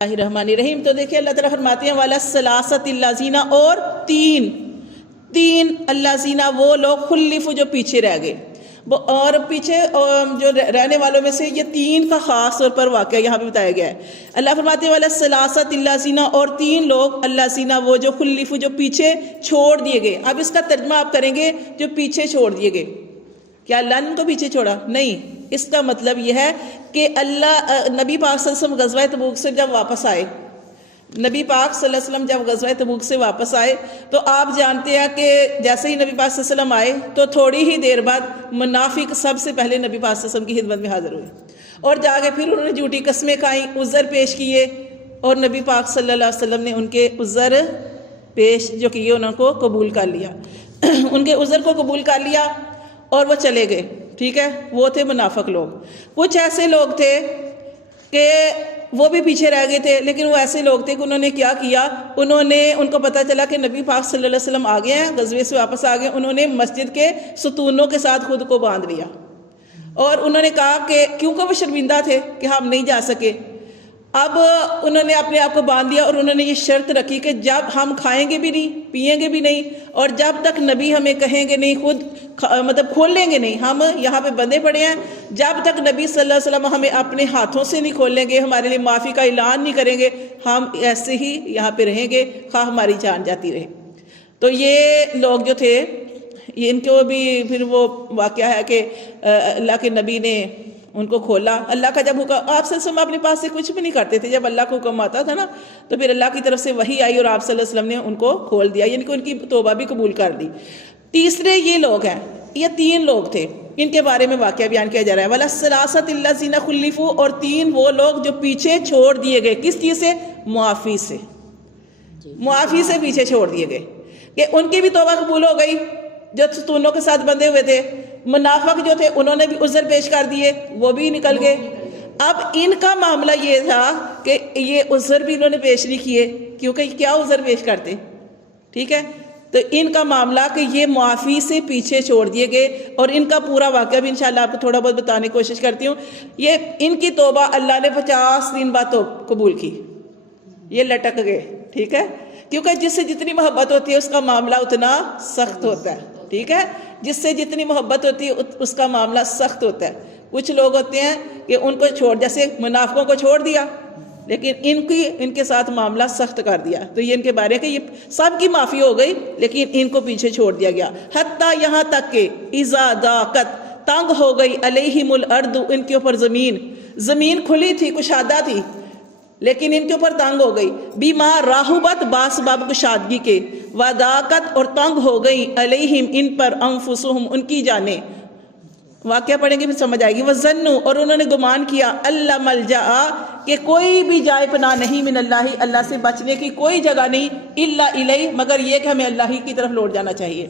اللہ الرحمن الرحیم۔ تو دیکھیں اللہ تعالیٰ فرماتے ہیں والا سلاست الذین، اور تین الذین وہ لوگ خلفوا جو پیچھے رہ گئے، اور پیچھے جو رہنے والوں میں سے یہ تین کا خاص طور پر واقعہ یہاں پہ بتایا گیا ہے۔ اللہ فرماتے ہیں والا سلاست الذین، اور تین لوگ الذین وہ جو خلفوا جو پیچھے چھوڑ دیے گئے۔ اب اس کا ترجمہ آپ کریں گے جو پیچھے چھوڑ دیے گئے، کیا اللہ نے ان کو پیچھے چھوڑا؟ نہیں، اس کا مطلب یہ ہے کہ اللہ نبی پاک صلی اللہ علیہ وسلم غزوہ تبوک سے جب واپس آئے، نبی پاک صلی اللہ علیہ وسلم جب غزوہ تبوک سے واپس آئے تو آپ جانتے ہیں کہ جیسے ہی نبی پاک صلی اللہ علیہ وسلم آئے تو تھوڑی ہی دیر بعد منافق سب سے پہلے نبی پاک صلی اللہ علیہ وسلم کی خدمت میں حاضر ہوئے، اور جا کے پھر انہوں نے جھوٹی قسمیں کھائیں، عذر پیش کیے، اور نبی پاک صلی اللہ علیہ وسلم نے ان کے عذر پیش جو کیے انہوں کو قبول کر لیا ان کے عذر کو قبول کر لیا اور وہ چلے گئے۔ ٹھیک ہے، وہ تھے منافق لوگ۔ کچھ ایسے لوگ تھے کہ وہ بھی پیچھے رہ گئے تھے، لیکن وہ ایسے لوگ تھے کہ انہوں نے کیا کیا، ان کو پتہ چلا کہ نبی پاک صلی اللہ علیہ وسلم آ گئے ہیں، غزوے سے واپس آ گئے، انہوں نے مسجد کے ستونوں کے ساتھ خود کو باندھ لیا، اور انہوں نے کہا کہ کیونکہ وہ شرمندہ تھے کہ ہم نہیں جا سکے، اب انہوں نے اپنے آپ کو باندھ دیا، اور انہوں نے یہ شرط رکھی کہ جب ہم کھائیں گے بھی نہیں، پیئیں گے بھی نہیں، اور جب تک نبی ہمیں کہیں گے نہیں، خود کھول لیں گے نہیں، ہم یہاں پہ بندے پڑے ہیں، جب تک نبی صلی اللہ علیہ وسلم ہمیں اپنے ہاتھوں سے نہیں کھول لیں گے، ہمارے لیے معافی کا اعلان نہیں کریں گے، ہم ایسے ہی یہاں پہ رہیں گے خواہ ہماری جان جاتی رہے۔ تو یہ لوگ جو تھے، یہ ان کو بھی پھر وہ واقعہ ہے کہ اللہ کے نبی نے ان کو کھولا۔ اللہ کا جب حکم، آپ صلی اللہ علیہ وسلم اپنے پاس سے کچھ بھی نہیں کرتے تھے، جب اللہ کا حکم آتا تھا نا تو پھر اللہ کی طرف سے وحی آئی اور آپ صلی اللہ علیہ وسلم نے ان کو کھول دیا، یعنی کہ ان کی توبہ بھی قبول کر دی۔ تیسرے یہ لوگ ہیں، یہ تین لوگ تھے، ان کے بارے میں واقعہ بیان کیا جا رہا ہے وَلَا الثَّلَاثَةِ الَّذِينَ خُلِّفُوا، اور تین وہ لوگ جو پیچھے چھوڑ دیے گئے، کس چیز سے؟ معافی سے، معافی سے پیچھے چھوڑ دیے گئے، کہ ان کی بھی توبہ قبول ہو گئی جو ستونوں کے ساتھ بندھے ہوئے تھے، منافق جو تھے انہوں نے بھی عذر پیش کر دیے، وہ بھی نکل گئے۔ اب ان کا معاملہ یہ تھا کہ یہ عذر بھی انہوں نے پیش نہیں کیے، کیونکہ کیا عذر پیش کرتے؟ ٹھیک ہے، تو ان کا معاملہ کہ یہ معافی سے پیچھے چھوڑ دیے گئے، اور ان کا پورا واقعہ بھی انشاءاللہ آپ کو تھوڑا بہت بتانے کی کوشش کرتی ہوں۔ یہ ان کی توبہ اللہ نے 50 دن بعد تو قبول کی، یہ لٹک گئے۔ ٹھیک ہے، کیونکہ جس سے جتنی محبت ہوتی ہے اس کا معاملہ اتنا سخت ہوتا ہے۔ ٹھیک ہے، جس سے جتنی محبت ہوتی ہے اس کا معاملہ سخت ہوتا ہے۔ کچھ لوگ ہوتے ہیں کہ ان کو چھوڑ، جیسے منافقوں کو چھوڑ دیا، لیکن ان کے ساتھ معاملہ سخت کر دیا، تو یہ ان کے بارے کہ یہ سب کی معافی ہو گئی لیکن ان کو پیچھے چھوڑ دیا گیا۔ حتیٰ یہاں تک کہ اذا ضاقت، تنگ ہو گئی، علیہم الارض، ان کے اوپر زمین کھلی تھی، کشادہ تھی، لیکن ان کے اوپر تنگ ہو گئی، بما رحبت، باسباب کشادگی کے، وضاقت، اور تنگ ہو گئی، علیہم، ان پر، انفسہم، ان کی جانیں۔ واقعہ پڑھیں گے پھر سمجھ آئے گی۔ وظنوا، اور انہوں نے گمان کیا، اللہ ملجا، کہ کوئی بھی جائے پناہ نہیں، من اللہ، اللہ سے بچنے کی کوئی جگہ نہیں، الا الیہ، مگر یہ کہ ہمیں اللہ ہی کی طرف لوٹ جانا چاہیے۔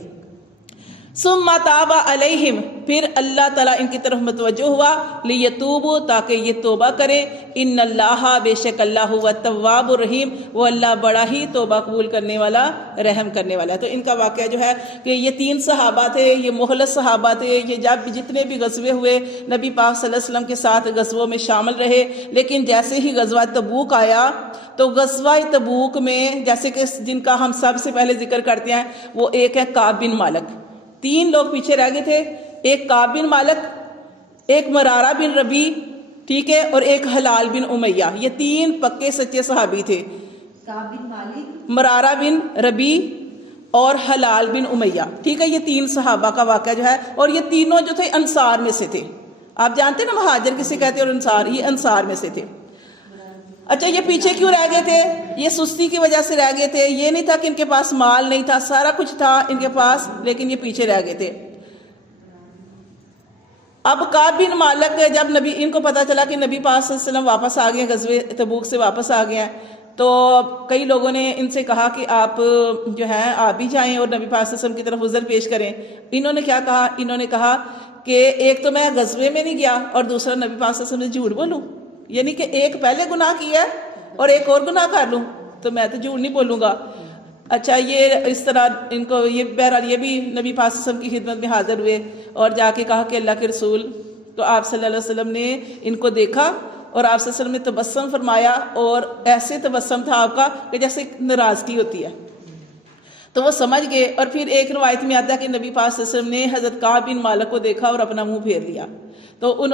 ثم تاب علیہم، پھر اللہ تعالیٰ ان کی طرف متوجہ ہوا، لیتوبوا، تاکہ یہ توبہ کرے، ان اللہ، بے شک اللہ، هو التواب الرحیم، وہ اللہ بڑا ہی توبہ قبول کرنے والا، رحم کرنے والا ہے۔ تو ان کا واقعہ جو ہے کہ یہ تین صحابہ تھے، یہ مخلص صحابہ تھے، یہ جب جتنے بھی غزوے ہوئے نبی پاک صلی اللہ علیہ وسلم کے ساتھ غزووں میں شامل رہے، لیکن جیسے ہی غزوہ تبوک آیا تو غزوہ تبوک میں جیسے کہ جن کا ہم سب سے پہلے ذکر کرتے ہیں وہ ایک ہے کعب بن مالک، تین لوگ پیچھے رہ گئے تھے، ایک کعب بن مالک، ایک مرارہ بن ربی، ٹھیک ہے، اور ایک حلال بن امیہ، یہ تین پکے سچے صحابی تھے، کعب بن مالک، مرارہ بن ربی اور حلال بن امیہ۔ ٹھیک ہے، یہ تین صحابہ کا واقعہ جو ہے، اور یہ تینوں جو تھے انصار میں سے تھے۔ آپ جانتے ہیں نا مہاجر کسے کہتے ہیں اور انصار، یہ انصار میں سے تھے۔ اچھا، یہ پیچھے کیوں رہ گئے تھے؟ یہ سستی کی وجہ سے رہ گئے تھے، یہ نہیں تھا کہ ان کے پاس مال نہیں تھا، سارا کچھ تھا ان کے پاس، لیکن یہ پیچھے رہ گئے تھے۔ اب کعب بن مالک جب نبی، ان کو پتا چلا کہ نبی پاک صلی اللہ علیہ وسلم واپس آ گئے، غزوہ تبوک سے واپس آ گئے ہیں، تو کئی لوگوں نے ان سے کہا کہ آپ جو ہیں آپ بھی جائیں اور نبی پاک صلی اللہ علیہ وسلم کی طرف عذر پیش کریں۔ انہوں نے کیا کہا؟ انہوں نے کہا کہ ایک تو میں غزوے میں نہیں گیا، اور دوسرا نبی پاک صلی اللہ علیہ وسلم سے جھوٹ بولوں، یعنی کہ ایک پہلے گناہ کیا ہے اور ایک اور گناہ کر لوں، تو میں تو جھوٹ نہیں بولوں گا۔ اچھا، یہ اس طرح ان کو، یہ بہرحال یہ بھی نبی پاک صلی اللہ علیہ وسلم کی خدمت میں حاضر ہوئے اور جا کے کہا کہ اللہ کے رسول، تو آپ صلی اللہ علیہ وسلم نے ان کو دیکھا اور آپ صلی اللہ علیہ وسلم نے تبسم فرمایا، اور ایسے تبسم تھا آپ کا کہ جیسے ناراضگی ہوتی ہے، تو وہ سمجھ گئے۔ اور پھر ایک روایت میں آتا ہے کہ نبی پاک صلی اللہ علیہ وسلم نے حضرت کعب بن مالک کو دیکھا اور اپنا منہ پھیر لیا، تو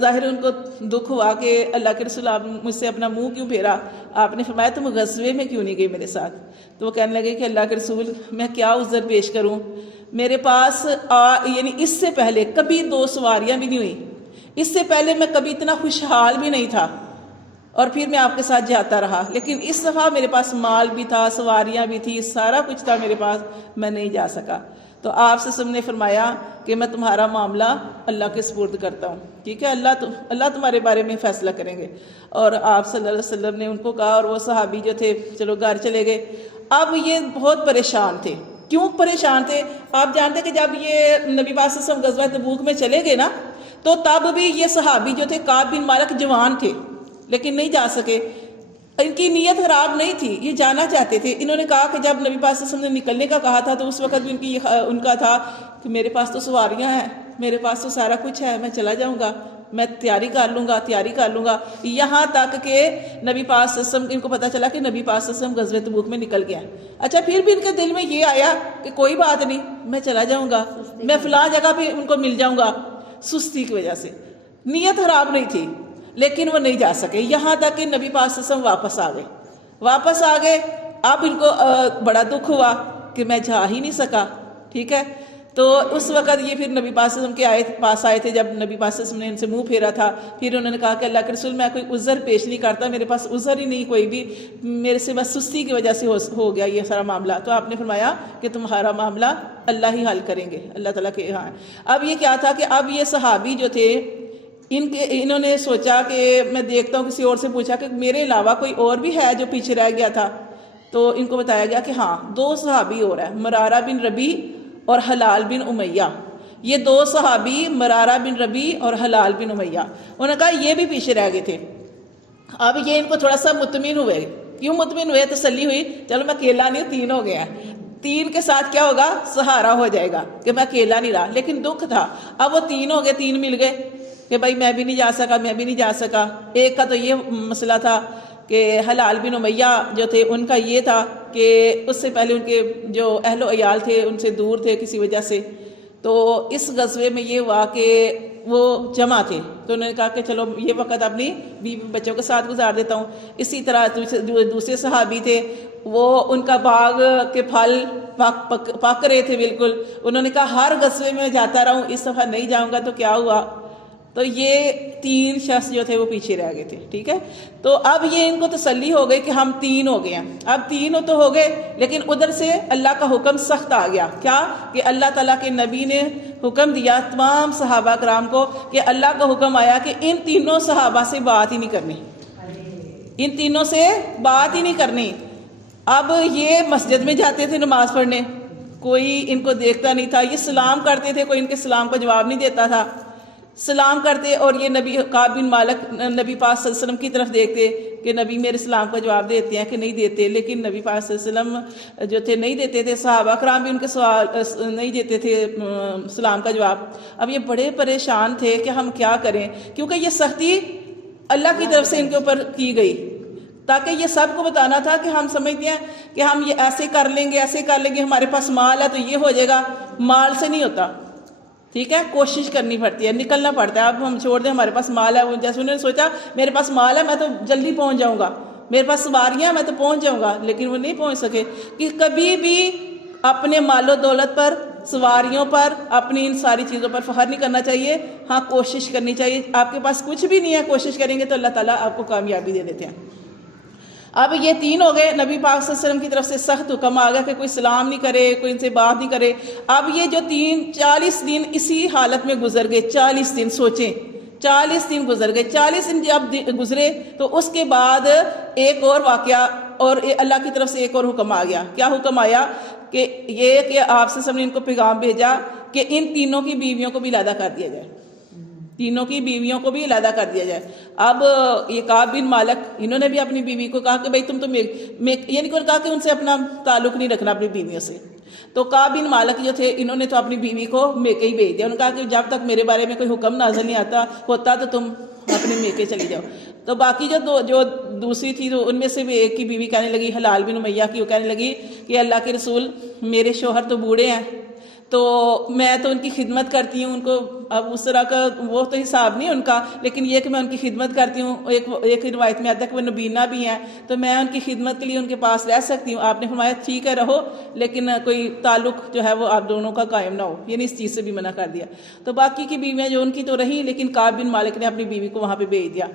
ظاہر ان کو دکھ ہوا کہ اللہ کے رسول، آپ مجھ سے اپنا منہ کیوں پھیرا؟ آپ نے فرمایا تم غزوے میں کیوں نہیں گئی میرے ساتھ؟ تو وہ کہنے لگے کہ اللہ کے رسول میں کیا عذر پیش کروں، میرے پاس یعنی اس سے پہلے کبھی 2 سواریاں بھی نہیں ہوئی، اس سے پہلے میں کبھی اتنا خوشحال بھی نہیں تھا، اور پھر میں آپ کے ساتھ جاتا رہا، لیکن اس دفعہ میرے پاس مال بھی تھا، سواریاں بھی تھی، سارا کچھ تھا میرے پاس، میں نہیں جا سکا۔ تو آپ سے نے فرمایا کہ میں تمہارا معاملہ اللہ کے سپرد کرتا ہوں، ٹھیک ہے، اللہ تمہارے بارے میں فیصلہ کریں گے۔ اور آپ صلی اللہ علیہ وسلم نے ان کو کہا، اور وہ صحابی جو تھے چلو گھر چلے گئے۔ اب یہ بہت پریشان تھے۔ کیوں پریشان تھے؟ آپ جانتے کہ جب یہ نبی پاک صلی اللہ علیہ وسلم غزوہ تبوک میں چلے گئے نا، تو تب بھی یہ صحابی جو تھے کعب بن مالک جوان تھے، لیکن نہیں جا سکے۔ ان کی نیت خراب نہیں تھی، یہ جانا چاہتے تھے۔ انہوں نے کہا کہ جب نبی پاک صلی اللہ علیہ وسلم نے نکلنے کا کہا تھا، تو اس وقت بھی ان کا تھا کہ میرے پاس تو سواریاں ہیں، میرے پاس تو سارا کچھ ہے، میں چلا جاؤں گا، میں تیاری کر لوں گا۔ یہاں تک کہ نبی پاک صلی اللہ علیہ وسلم، ان کو پتہ چلا کہ نبی پاک صلی اللہ علیہ وسلم غزوہ تبوک میں نکل گیا۔ اچھا، پھر بھی ان کے دل میں یہ آیا کہ کوئی بات نہیں، میں چلا جاؤں گا، میں فلاں جگہ پہ ان کو مل جاؤں گا۔ سستی کی وجہ سے، نیت خراب نہیں تھی، لیکن وہ نہیں جا سکے، یہاں تک کہ نبی پاک صلی اللہ علیہ وسلم واپس آ گئے۔ اب ان کو بڑا دکھ ہوا کہ میں جا ہی نہیں سکا، ٹھیک ہے۔ تو اس وقت یہ پھر نبی پاک صلی اللہ علیہ وسلم کے پاس آئے تھے، جب نبی پاک صلی اللہ علیہ وسلم نے ان سے منہ پھیرا تھا۔ پھر انہوں نے کہا کہ اللہ کے رسول میں کوئی عذر پیش نہیں کرتا، میرے پاس عذر ہی نہیں کوئی بھی، میرے سے بس سستی کی وجہ سے ہو گیا یہ سارا معاملہ۔ تو آپ نے فرمایا کہ تمہارا معاملہ اللہ ہی حل کریں گے، اللہ تعالیٰ کے ہاں۔ اب یہ کیا تھا کہ اب یہ صحابی جو تھے، انہوں نے سوچا کہ میں دیکھتا ہوں، کسی اور سے پوچھا کہ میرے علاوہ کوئی اور بھی ہے جو پیچھے رہ گیا تھا؟ تو ان کو بتایا گیا کہ ہاں 2 صحابی اور ہیں، مرارہ بن ربی اور حلال بن امیہ۔ یہ 2 صحابی مرارہ بن ربی اور حلال بن امیہ، انہوں نے کہا یہ بھی پیچھے رہ گئے تھے۔ اب یہ ان کو تھوڑا سا مطمئن ہوئے۔ کیوں مطمئن ہوئے؟ تسلی ہوئی، چلو میں اکیلا نہیں ہوں، 3 ہو گیا، 3 کے ساتھ کیا ہوگا؟ سہارا ہو جائے گا کہ میں اکیلا نہیں رہا۔ لیکن دکھ تھا، اب وہ 3 ہو گئے، 3 مل گئے کہ بھائی میں بھی نہیں جا سکا۔ ایک کا تو یہ مسئلہ تھا کہ حلال بن امیہ جو تھے، ان کا یہ تھا کہ اس سے پہلے ان کے جو اہل و عیال تھے ان سے دور تھے کسی وجہ سے، تو اس غزوے میں یہ ہوا کہ وہ جمع تھے، تو انہوں نے کہا کہ چلو یہ وقت اپنی بیوی بچوں کے ساتھ گزار دیتا ہوں۔ اسی طرح دوسرے صحابی تھے، وہ ان کا باغ کے پھل پک رہے تھے بالکل، انہوں نے کہا ہر غزوے میں جاتا رہوں، اس دفعہ نہیں جاؤں گا۔ تو کیا ہوا؟ تو یہ 3 شخص جو تھے وہ پیچھے رہ گئے تھے، ٹھیک ہے۔ تو اب یہ ان کو تسلی ہو گئی کہ ہم 3 ہو گئے ہیں۔ اب 3 تو ہو گئے، لیکن ادھر سے اللہ کا حکم سخت آ گیا، کیا کہ اللہ تعالیٰ کے نبی نے حکم دیا تمام صحابہ کرام کو کہ اللہ کا حکم آیا کہ ان 3 صحابہ سے بات ہی نہیں کرنی، ان 3 سے بات ہی نہیں کرنی۔ اب یہ مسجد میں جاتے تھے نماز پڑھنے، کوئی ان کو دیکھتا نہیں تھا، یہ سلام کرتے تھے، کوئی ان کے سلام کا جواب نہیں دیتا تھا، سلام کرتے اور یہ نبی کعب بن مالک نبی پاک صلی اللہ علیہ وسلم کی طرف دیکھتے کہ نبی میرے سلام کا جواب دیتے ہیں کہ نہیں دیتے، لیکن نبی پاک صلی اللہ علیہ وسلم جو تھے نہیں دیتے تھے، صحابہ کرام بھی ان کے سوال نہیں دیتے تھے سلام کا جواب۔ اب یہ بڑے پریشان تھے کہ ہم کیا کریں، کیونکہ یہ سختی اللہ کی طرف سے ان کے اوپر کی گئی، تاکہ یہ سب کو بتانا تھا کہ ہم سمجھتے ہیں کہ ہم یہ ایسے کر لیں گے، ہمارے پاس مال ہے تو یہ ہو جائے گا، مال سے نہیں ہوتا، ٹھیک ہے، کوشش کرنی پڑتی ہے، نکلنا پڑتا ہے۔ اب ہم چھوڑ دیں ہمارے پاس مال ہے، جیسے انہوں نے سوچا میرے پاس مال ہے میں تو جلدی پہنچ جاؤں گا، میرے پاس سواریاں میں تو پہنچ جاؤں گا، لیکن وہ نہیں پہنچ سکے۔ کہ کبھی بھی اپنے مال و دولت پر، سواریوں پر، اپنی ان ساری چیزوں پر فخر نہیں کرنا چاہیے، ہاں کوشش کرنی چاہیے۔ آپ کے پاس کچھ بھی نہیں ہے، کوشش کریں گے تو اللہ تعالیٰ آپ کو کامیابی دے دیتے ہیں۔ اب یہ 3 ہو گئے، نبی پاک صلی اللہ علیہ وسلم کی طرف سے سخت حکم آ گیا کہ کوئی سلام نہیں کرے، کوئی ان سے بات نہیں کرے۔ اب یہ جو 40 دن اسی حالت میں گزر گئے، 40 دن سوچیں، 40 دن گزر گئے۔ 40 دن جب گزرے تو اس کے بعد ایک اور واقعہ اور اللہ کی طرف سے ایک اور حکم آ گیا۔ کیا حکم آیا؟ کہ یہ کہ آپ سے سب نے ان کو پیغام بھیجا کہ ان 3 کی بیویوں کو بھی علیحدہ کر دیا جائے، 3 کی بیویوں کو بھی علیحدہ کر دیا جائے۔ اب یہ کعب بن مالک انہوں نے بھی اپنی بیوی کو کہا کہ بھائی تم تو یہ نہیں کہا کہ ان سے اپنا تعلق نہیں رکھنا اپنی بیویوں سے، تو کعب بن مالک جو تھے انہوں نے تو اپنی بیوی کو میکے ہی بھیج دیا. انہوں نے کہا کہ جب تک میرے بارے میں کوئی حکم نازل نہیں ہوتا تو تم اپنے میکے چلی جاؤ. تو باقی جو دوسری تھی تو ان میں سے بھی ایک کی بیوی کہنے لگی حلال بن امیہ کی، وہ کہنے لگی کہ اللہ کے رسول میرے شوہر تو بوڑھے ہیں تو میں تو ان کی خدمت کرتی ہوں، ان کو اب اس طرح کا وہ تو حساب نہیں ان کا، لیکن یہ کہ میں ان کی خدمت کرتی ہوں. ایک روایت میں آتا ہے کہ وہ نبینہ بھی ہیں تو میں ان کی خدمت کے لیے ان کے پاس رہ سکتی ہوں. آپ نے فرمایا ٹھیک ہے رہو، لیکن کوئی تعلق جو ہے وہ آپ دونوں کا قائم نہ ہو، یعنی اس چیز سے بھی منع کر دیا. تو باقی کی بیویاں جو ان کی تو رہی، لیکن کعب بن مالک نے اپنی بیوی کو وہاں پہ بھیج دیا.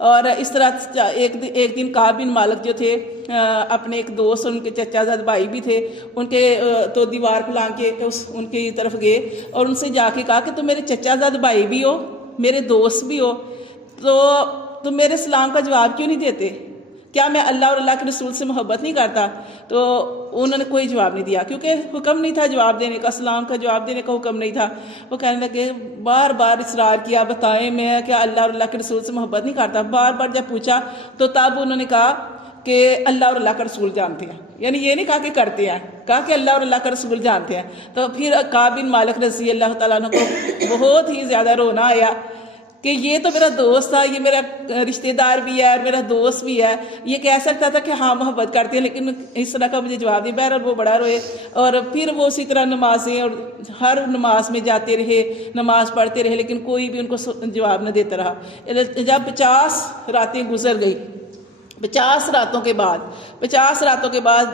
اور اس طرح ایک دن کعب بن مالک جو تھے اپنے ایک دوست، ان کے چچا زاد بھائی بھی تھے، ان کے تو دیوار پہ لانگ کے ان کی طرف گئے اور ان سے جا کے کہا کہ تم میرے چچا زاد بھائی بھی ہو، میرے دوست بھی ہو، تو تم میرے سلام کا جواب کیوں نہیں دیتے؟ کیا میں اللہ اور اللہ کے رسول سے محبت نہیں کرتا؟ تو انہوں نے کوئی جواب نہیں دیا، کیونکہ حکم نہیں تھا جواب دینے کا، سلام کا جواب دینے کا حکم نہیں تھا. وہ کہنے لگے، بار بار اصرار کیا بتائیں میں کیا اللہ اور اللہ کے رسول سے محبت نہیں کرتا. بار بار جب پوچھا تو تب انہوں نے کہا کہ اللہ اور اللہ کا رسول جانتے ہیں، یعنی یہ نہیں کہا کہ کرتے ہیں، کہا کہ اللہ اور اللہ کا رسول جانتے ہیں. تو پھر کعب بن مالک رضی اللہ تعالیٰ عنہ کو بہت ہی زیادہ رونا آیا کہ یہ تو میرا دوست تھا، یہ میرا رشتہ دار بھی ہے اور میرا دوست بھی ہے، یہ کہہ سکتا تھا کہ ہاں محبت کرتے ہیں، لیکن اس طرح کا مجھے جواب دی. بہرحال وہ بڑا روئے اور پھر وہ اسی طرح نمازیں اور ہر نماز میں جاتے رہے، نماز پڑھتے رہے، لیکن کوئی بھی ان کو جواب نہ دیتا رہا. جب 50 راتیں گزر گئی، 50 راتوں کے بعد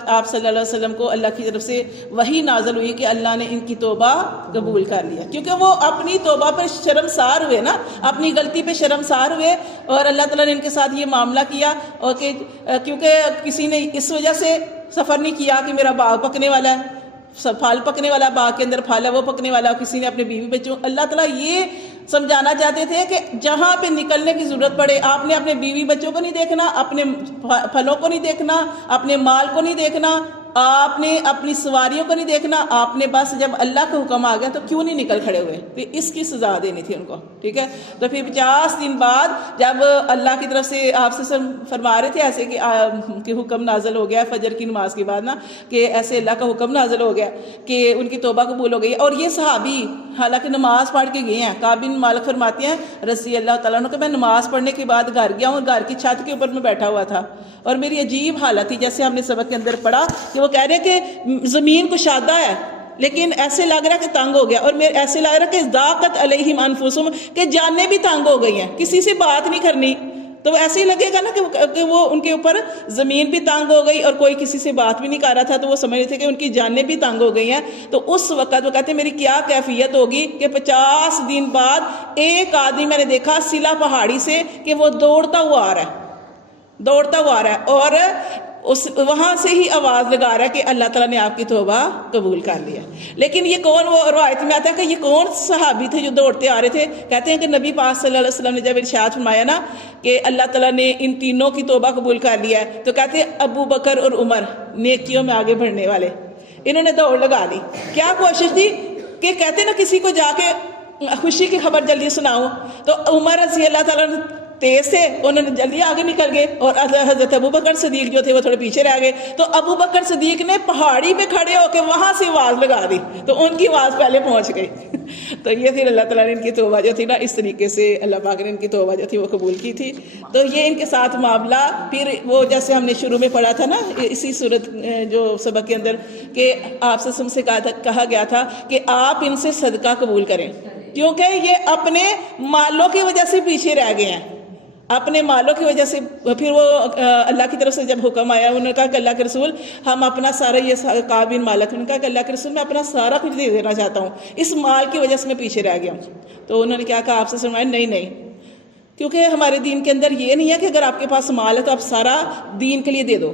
آپ صلی اللہ علیہ وسلم کو اللہ کی طرف سے وحی نازل ہوئی کہ اللہ نے ان کی توبہ قبول کر لیا، کیونکہ وہ اپنی توبہ پر شرمسار ہوئے نا، اپنی غلطی پہ شرمسار ہوئے، اور اللہ تعالیٰ نے ان کے ساتھ یہ معاملہ کیا. اور کہ کیونکہ کسی نے اس وجہ سے سفر نہیں کیا کہ میرا باغ پکنے والا ہے، پھل پکنے والا، باغ کے اندر پھل ہے وہ پکنے والا، کسی نے اپنے بیوی بچوں، اللہ تعالیٰ یہ سمجھانا چاہتے تھے کہ جہاں پہ نکلنے کی ضرورت پڑے آپ نے اپنے بیوی بچوں کو نہیں دیکھنا، اپنے پھلوں کو نہیں دیکھنا، اپنے مال کو نہیں دیکھنا، آپ نے اپنی سواریوں کو نہیں دیکھنا، آپ نے بس جب اللہ کا حکم آ گیا تو کیوں نہیں نکل کھڑے ہوئے؟ پھر اس کی سزا دینی تھی ان کو، ٹھیک ہے. تو پھر 50 دن بعد جب اللہ کی طرف سے آپ سے فرما رہے تھے ایسے کہ حکم نازل ہو گیا فجر کی نماز کے بعد نا، کہ ایسے اللہ کا حکم نازل ہو گیا کہ ان کی توبہ قبول ہو گئی. اور یہ صحابی حالانکہ نماز پڑھ کے گئے ہیں، کعب بن مالک فرماتے ہیں رضی اللہ تعالیٰ عنہ کہ میں نماز پڑھنے کے بعد گھر گیا ہوں اور گھر کی چھت کے اوپر میں بیٹھا ہوا تھا اور میری عجیب حالت تھی، جیسے ہم نے سبق کے اندر پڑھا کہ وہ کہہ رہے ہیں کہ زمین کشادہ ہے لیکن ایسے لگ رہا کہ تنگ ہو گیا، اور میرے ایسے لگ رہا کہ ضاقت علیہم انفسہم کہ جانیں بھی تنگ ہو گئی ہیں، کسی سے بات نہیں کرنی. تو ایسے ہی لگے گا نا کہ وہ ان کے اوپر زمین بھی تنگ ہو گئی اور کوئی کسی سے بات بھی نہیں کر رہا تھا، تو وہ سمجھ رہے تھے کہ ان کی جانیں بھی تنگ ہو گئی ہیں. تو اس وقت وہ کہتے ہیں میری کیا کیفیت ہوگی کہ 50 دن بعد ایک آدمی میں نے دیکھا سلا پہاڑی سے کہ وہ دوڑتا ہوا آ رہا ہے اور وہاں سے ہی آواز لگا رہا ہے کہ اللہ تعالیٰ نے آپ کی توبہ قبول کر لیا. لیکن یہ کون، وہ روایت میں آتا ہے کہ یہ کون صحابی تھے جو دوڑتے آ رہے تھے؟ کہتے ہیں کہ نبی پاک صلی اللہ علیہ وسلم نے جب ارشاد فرمایا نا کہ اللہ تعالیٰ نے ان تینوں کی توبہ قبول کر لیا ہے، تو کہتے ہیں ابو بکر اور عمر نیکیوں میں آگے بڑھنے والے، انہوں نے دوڑ لگا دی. کیا کوشش تھی کہ کہتے ہیں نا کسی کو جا کے خوشی کی خبر جلدی سناؤ، تو عمر رضی اللہ تعالیٰ تیز تھے، انہوں نے جلدی آگے نکل گئے، اور حضرت ابو بکر صدیق جو تھے وہ تھوڑے پیچھے رہ گئے. تو ابو بکر صدیق نے پہاڑی پہ کھڑے ہو کے وہاں سے آواز لگا دی، تو ان کی آواز پہلے پہنچ گئی. تو یہ پھر اللہ تعالیٰ نے ان کی توبہ جو تھی نا اس طریقے سے اللہ پاک نے ان کی توبہ جو تھی وہ قبول کی تھی. تو یہ ان کے ساتھ معاملہ پھر وہ جیسے ہم نے شروع میں پڑھا تھا نا اسی صورت جو سبق کے اندر کہ آپ سے کہا گیا تھا کہ آپ ان سے صدقہ قبول کریں، کیونکہ یہ اپنے مالوں کی وجہ سے پیچھے رہ گئے ہیں، اپنے مالوں کی وجہ سے. پھر وہ اللہ کی طرف سے جب حکم آیا انہوں نے کہا کہ اللہ کے رسول ہم اپنا سارا، یہ کعب بن مالک نے کہا کہ اللہ کے رسول میں اپنا سارا کچھ دے دینا چاہتا ہوں، اس مال کی وجہ سے میں پیچھے رہ گیا ہوں. تو انہوں نے کیا کہا آپ سے فرمایا نہیں، کیونکہ ہمارے دین کے اندر یہ نہیں ہے کہ اگر آپ کے پاس مال ہے تو آپ سارا دین کے لیے دے دو،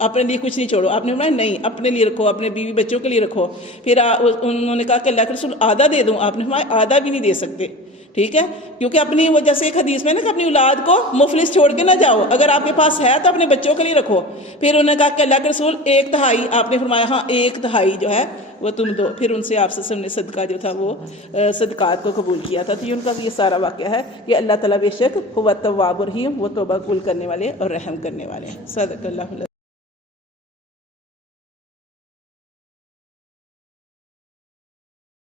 اپنے لیے کچھ نہیں چھوڑو. آپ نے فرمایا نہیں، اپنے لیے رکھو، اپنے بیوی بچوں کے لیے رکھو. پھر انہوں نے کہا کہ اللہ کے رسول آدھا دے دوں، آپ نے فرمایا آدھا بھی نہیں دے سکتے، ٹھیک ہے، کیونکہ اپنی وجہ سے ایک حدیث میں نا کہ اپنی اولاد کو مفلس چھوڑ کے نہ جاؤ، اگر آپ کے پاس ہے تو اپنے بچوں کے لیے رکھو. پھر انہوں نے کہا کہ اللہ کے رسول 1/3، آپ نے فرمایا ہاں 1/3 جو ہے وہ تم دو. پھر ان سے آپ سے نے صدقہ جو تھا وہ صدقات کو قبول کیا تھا. تو ان کا یہ سارا واقعہ ہے کہ اللہ تعالیٰ بے شک هو التواب الرحیم، وہ توبہ قبول کرنے والے اور رحم کرنے والے ہیں. صدق اللہ العظیم.